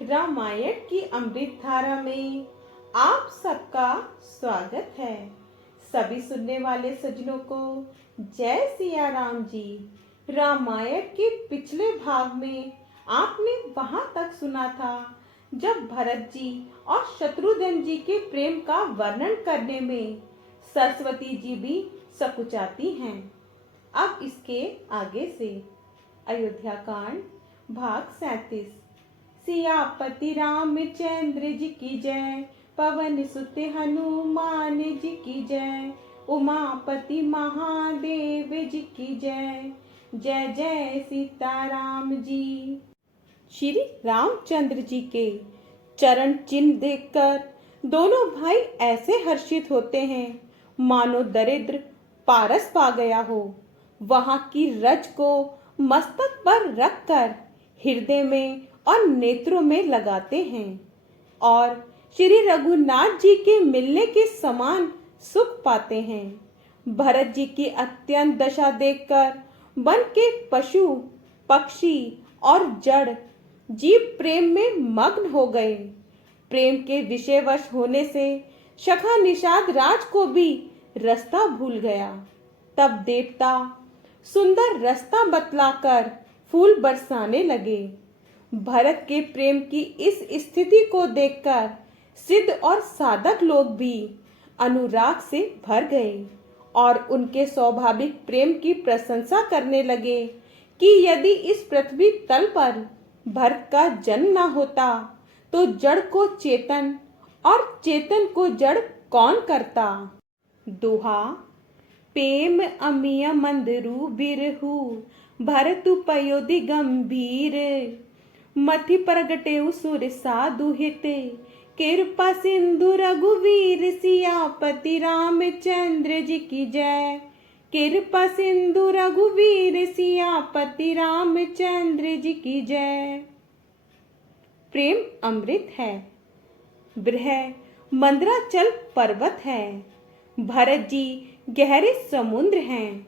रामायण की अमृत धारा में आप सबका स्वागत है। सभी सुनने वाले सज्जनों को जय सिया राम जी। रामायण के पिछले भाग में आपने वहां तक सुना था जब भरत जी और शत्रुघ्न जी के प्रेम का वर्णन करने में सरस्वती जी भी सकुचाती हैं। अब इसके आगे से अयोध्या कांड भाग 37। सियापति रामचंद्र जी की जय, पवन सुत हनुमान जी की जय, उमापति महादेव जी की जय, जय जय सीताराम जी। श्री रामचंद्र जी के चरण चिन्ह देखकर दोनों भाई ऐसे हर्षित होते हैं मानो दरिद्र पारस पा गया हो। वहां की रज को मस्तक पर रखकर हृदय में और नेत्रों में लगाते हैं और श्री रघुनाथ जी के मिलने के समान सुख पाते हैं। भरत जी की अत्यंत दशा देखकर वन के पशु पक्षी और जड़ जीव प्रेम में मग्न हो गए। प्रेम के विषयवश होने से शखा निषाद राज को भी रास्ता भूल गया। तब देवता सुंदर रास्ता बतलाकर फूल बरसाने लगे। भरत के प्रेम की इस स्थिति को देखकर सिद्ध और साधक लोग भी अनुराग से भर गए और उनके स्वाभाविक प्रेम की प्रशंसा करने लगे कि यदि इस पृथ्वी तल पर भरत का जन्म न होता तो जड़ को चेतन और चेतन को जड़ कौन करता। दोहा प्रेम अमिया मंदरु बिरहु भरतु पयोधि गंभीर, मथि प्रगटे सुर साधु हित, कृपा सिंधु रघुवीर सियापति रामचंद्र जी की जय, कृपा सिंधु रघुवीर सियापति रामचंद्र जी की जय। प्रेम अमृत है, ब्रह मंदराचल पर्वत है, भरत जी गहरे समुद्र हैं।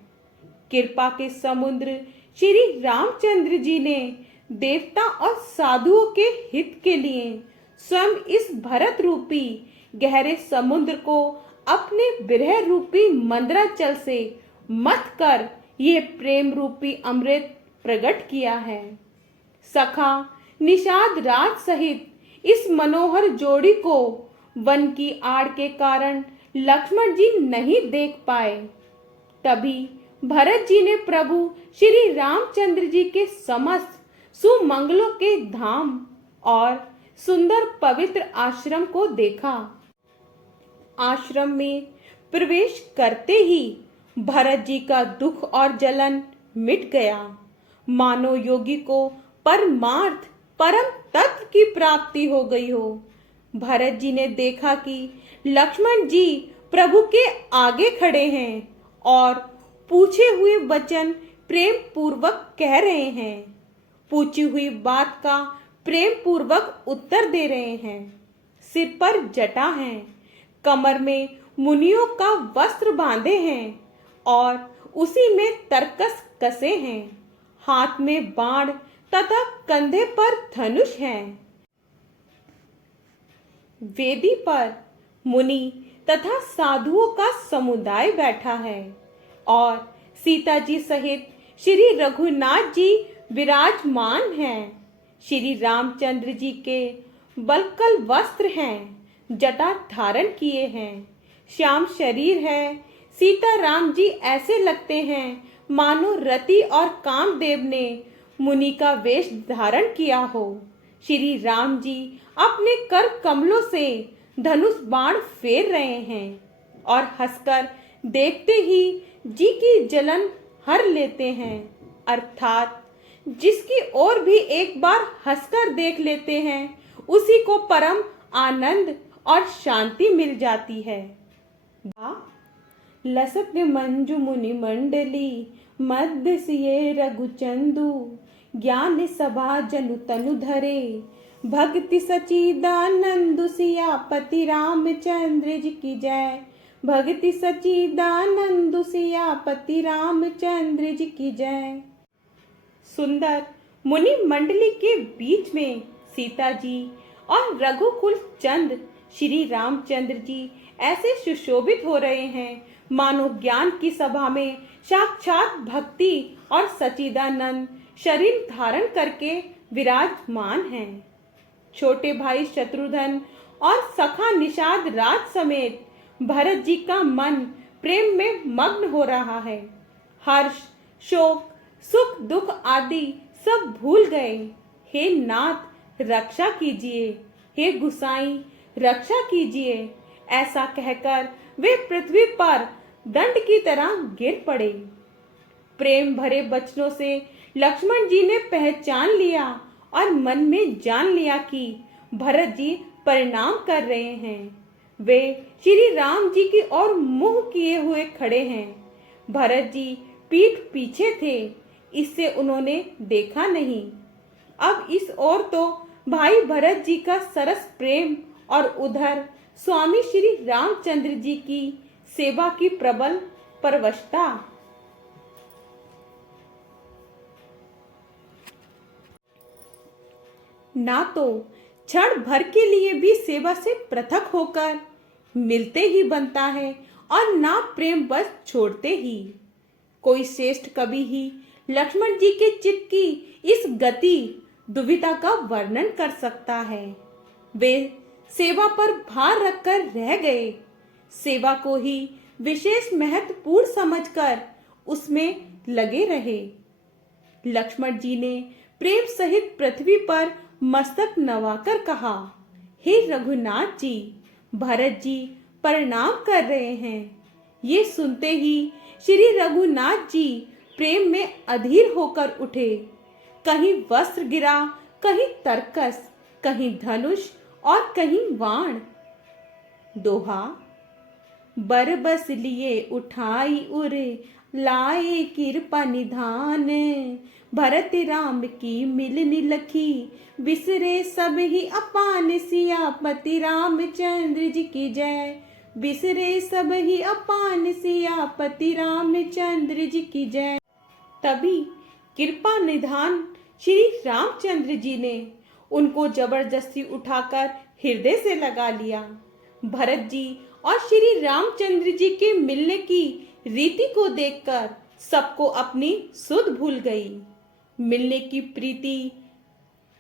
कृपा के समुद्र श्री रामचंद्र जी ने देवता और साधुओं के हित के लिए स्वयं इस भरत रूपी गहरे समुद्र को अपने विरह रूपी मंदराचल से मथ कर ये प्रेम रूपी अमृत प्रकट किया है। सखा निषाद राज सहित इस मनोहर जोड़ी को वन की आड़ के कारण लक्ष्मण जी नहीं देख पाए। तभी भरत जी ने प्रभु श्री रामचंद्र जी के समस्त सुमंगलों के धाम और सुंदर पवित्र आश्रम को देखा। आश्रम में प्रवेश करते ही भरत जी का दुख और जलन मिट गया, मानो योगी को परमार्थ परम तत्व की प्राप्ति हो गई हो। भरत जी ने देखा कि लक्ष्मण जी प्रभु के आगे खड़े हैं और पूछे हुए वचन प्रेम पूर्वक कह रहे हैं, पूछी हुई बात का प्रेम पूर्वक उत्तर दे रहे हैं। सिर पर जटा है, कमर में मुनियों का वस्त्र बांधे हैं और उसी में तरकस कसे हैं। हाथ में बाण तथा कंधे पर धनुष है। वेदी पर मुनि तथा साधुओं का समुदाय बैठा है और सीता जी सहित श्री रघुनाथ जी विराजमान हैं। श्री रामचंद्र जी के बलकल वस्त्र हैं, जटा धारण किए हैं, श्याम शरीर है। सीता राम जी ऐसे लगते हैं मानो रति और कामदेव ने मुनि का वेश धारण किया हो। श्री राम जी अपने कर कमलों से धनुष बाण फेर रहे हैं और हंसकर देखते ही जी की जलन हर लेते हैं, अर्थात जिसकी ओर भी एक बार हंसकर देख लेते हैं उसी को परम आनंद और शांति मिल जाती है। लसत मंजु मुनि मंडली मध्य सिए रघुचंदु, ज्ञान सभा जनु तनु धरे, भक्ति सचिदानंदु सियापति रामचंद्र जी की जय, भक्ति सचिदानंदु सियापति रामचंद्र जी की जय। सुंदर मुनि मंडली के बीच में सीता जी और रघुकुल चंद श्री रामचंद्र जी ऐसे सुशोभित हो रहे हैं मानो ज्ञान की सभा में साक्षात भक्ति और सच्चिदानंद शरीर धारण करके विराजमान हैं। छोटे भाई शत्रुघ्न और सखा निषाद राज समेत भरत जी का मन प्रेम में मग्न हो रहा है। हर्ष, शोक, सुख, दुख आदि सब भूल गए। हे नाथ रक्षा कीजिए, हे गुसाई रक्षा कीजिए, ऐसा कहकर वे पृथ्वी पर दंड की तरह गिर पड़े। प्रेम भरे बचनों से लक्ष्मण जी ने पहचान लिया और मन में जान लिया कि भरत जी प्रणाम कर रहे हैं। वे श्री राम जी की ओर मुंह किए हुए खड़े हैं। भरत जी पीठ पीछे थे, इससे उन्होंने देखा नहीं। अब इस ओर तो भाई भरत जी का सरस प्रेम और उधर स्वामी श्री रामचंद्र जी की सेवा की प्रबल परवशता। ना तो क्षण भर के लिए भी सेवा से पृथक होकर मिलते ही बनता है और ना प्रेम बस छोड़ते ही। कोई श्रेष्ठ कवि ही लक्ष्मण जी के चित्त की इस गति दुविधा का वर्णन कर सकता है। वे सेवा पर भार रखकर रह गए, सेवा को ही विशेष महत्वपूर्ण समझकर उसमें लगे रहे। लक्ष्मण जी ने प्रेम सहित पृथ्वी पर मस्तक नवाकर कहा, हे रघुनाथ जी, भरत जी प्रणाम कर रहे हैं। ये सुनते ही श्री रघुनाथ जी प्रेम में अधीर होकर उठे। कहीं वस्त्र गिरा, कहीं तरकस, कहीं धनुष और कहीं वाण। दोहा, बरबस लिए उठाई उर लाए कृपा निधान, भरत राम की मिलनी लखी बिसरे सब ही अपान, सियापति रामचंद्र जी की जय, बिसरे सब ही अपान, सियापति रामचंद्र जी की जय। तभी कृपा निधान श्री रामचंद्र जी ने उनको जबरदस्ती उठाकर हृदय से लगा लिया। भरत जी और श्री रामचंद्र जी के मिलने की रीति को देखकर सबको अपनी सुध भूल गई। मिलने की प्रीति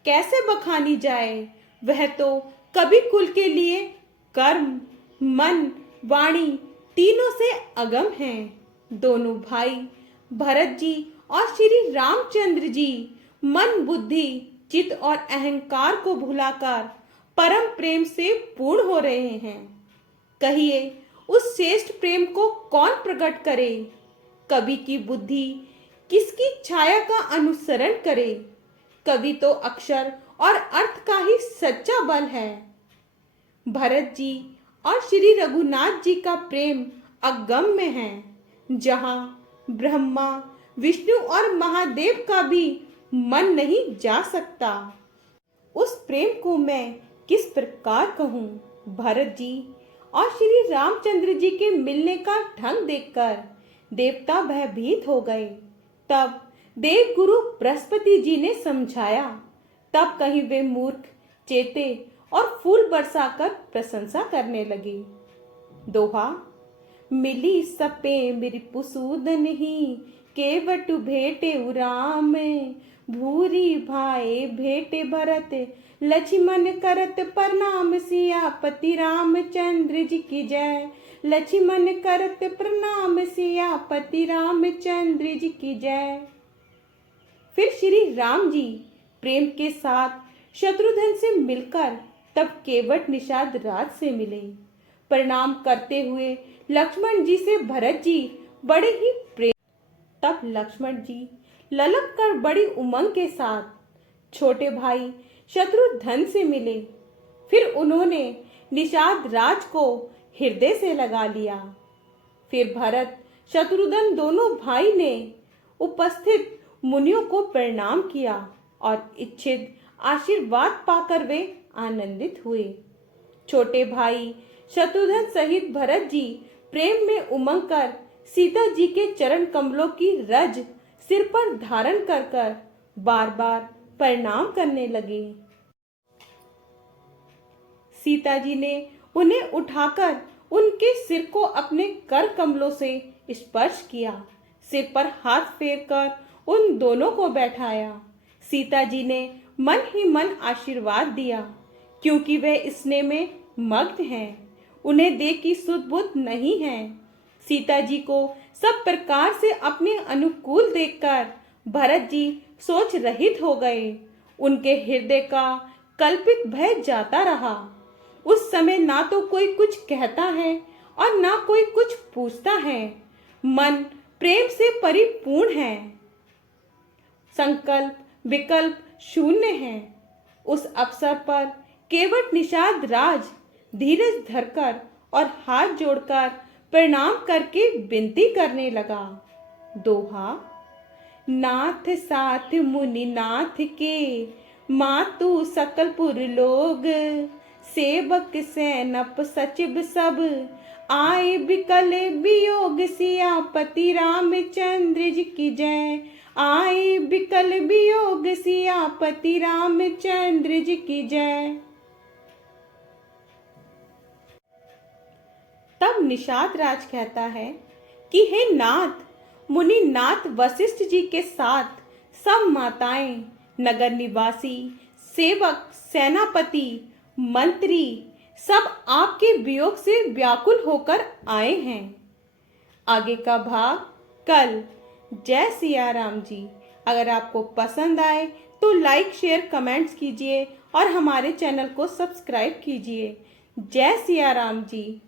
कैसे बखानी जाए, वह तो कवि कुल के लिए कर्म, मन, वाणी तीनों से अगम हैं। दोनों भाई भरत जी और श्री रामचंद्र जी मन, बुद्धि, चित्त और अहंकार को भुलाकर परम प्रेम से पूर्ण हो रहे हैं। कहिए उस श्रेष्ठ प्रेम को कौन प्रकट करे? कवि की बुद्धि किसकी छाया का अनुसरण करे? कवि तो अक्षर और अर्थ का ही सच्चा बल है। भरत जी और श्री रघुनाथ जी का प्रेम अगम्य है, जहां ब्रह्मा, विष्णु और महादेव का भी मन नहीं जा सकता। उस प्रेम को मैं किस प्रकार कहूँ? भरत जी और श्री रामचंद्र जी के मिलने का ढंग देखकर देवता भयभीत हो गए। तब देव गुरु बृहस्पति जी ने समझाया। तब कहीं वे मूर्ख चेते और फूल बरसाकर प्रशंसा करने लगे। दोहा, मिली सपे मेरी पुसूदन ही, केवटु भेटे उराम, भूरी भाई भेटे भरत, लक्ष्मण करत प्रणाम, सियापति रामचंद्र जी की जय, लक्ष्मण करत प्रणाम, सियापति रामचंद्र जी की जय। फिर श्री राम जी प्रेम के साथ शत्रुघ्न से मिलकर तब केवट निषाद राज से मिले। प्रणाम करते हुए लक्ष्मण जी से भरत जी बड़े ही प्रेम। तब लक्ष्मण जी ललक कर बड़ी उमंग के साथ छोटे भाई शत्रुघ्न से मिले। फिर उन्होंने निषाद राज को हृदय से लगा लिया। फिर भरत शत्रुघ्न दोनों भाई ने उपस्थित मुनियों को प्रणाम किया और इच्छित आशीर्वाद पाकर वे आनंदित हुए। छोटे भाई शत्रुघ्न सहित भरत जी प्रेम में उमंग कर सीता जी के चरण कमलों की रज सिर पर धारण कर बार बार प्रणाम करने लगे। सीता जी ने उन्हें उठाकर उनके सिर को अपने कर कमलों से स्पर्श किया। सिर पर हाथ फेरकर उन दोनों को बैठाया। सीता जी ने मन ही मन आशीर्वाद दिया, क्योंकि वे स्नेह में मग्न हैं। उन्हें देह की सुध बुध नहीं है। सीता जी को सब प्रकार से अपने अनुकूल देखकर भरत जी सोच रहित हो गए। उनके हृदय का कल्पित भय जाता रहा। उस समय ना तो कोई कुछ कहता है और ना कोई कुछ पूछता है। मन प्रेम से परिपूर्ण है। संकल्प विकल्प शून्य है। उस अवसर पर केवट निषाद राज धीरज धरकर और हाथ जोड़कर प्रणाम करके विनती करने लगा। दोहा। नाथ साथ मुनि नाथ के, मातु सकल पुर लोग, सेवक सैनप सचिव सब, आए बिकल वियोग, सियापति रामचंद्र जी की जय। आए बिकल वियोग, सियापति रामचंद्र जी की जय। तब निषाद राज कहता है कि हे नाथ, मुनि नाथ वशिष्ठ जी के साथ सब माताएं, नगर निवासी, सेवक, सेनापति, मंत्री सब आपके वियोग से व्याकुल होकर आए हैं। आगे का भाग कल। जय सिया राम जी। अगर आपको पसंद आए तो लाइक शेयर कमेंट्स कीजिए और हमारे चैनल को सब्सक्राइब कीजिए। जय सिया राम जी।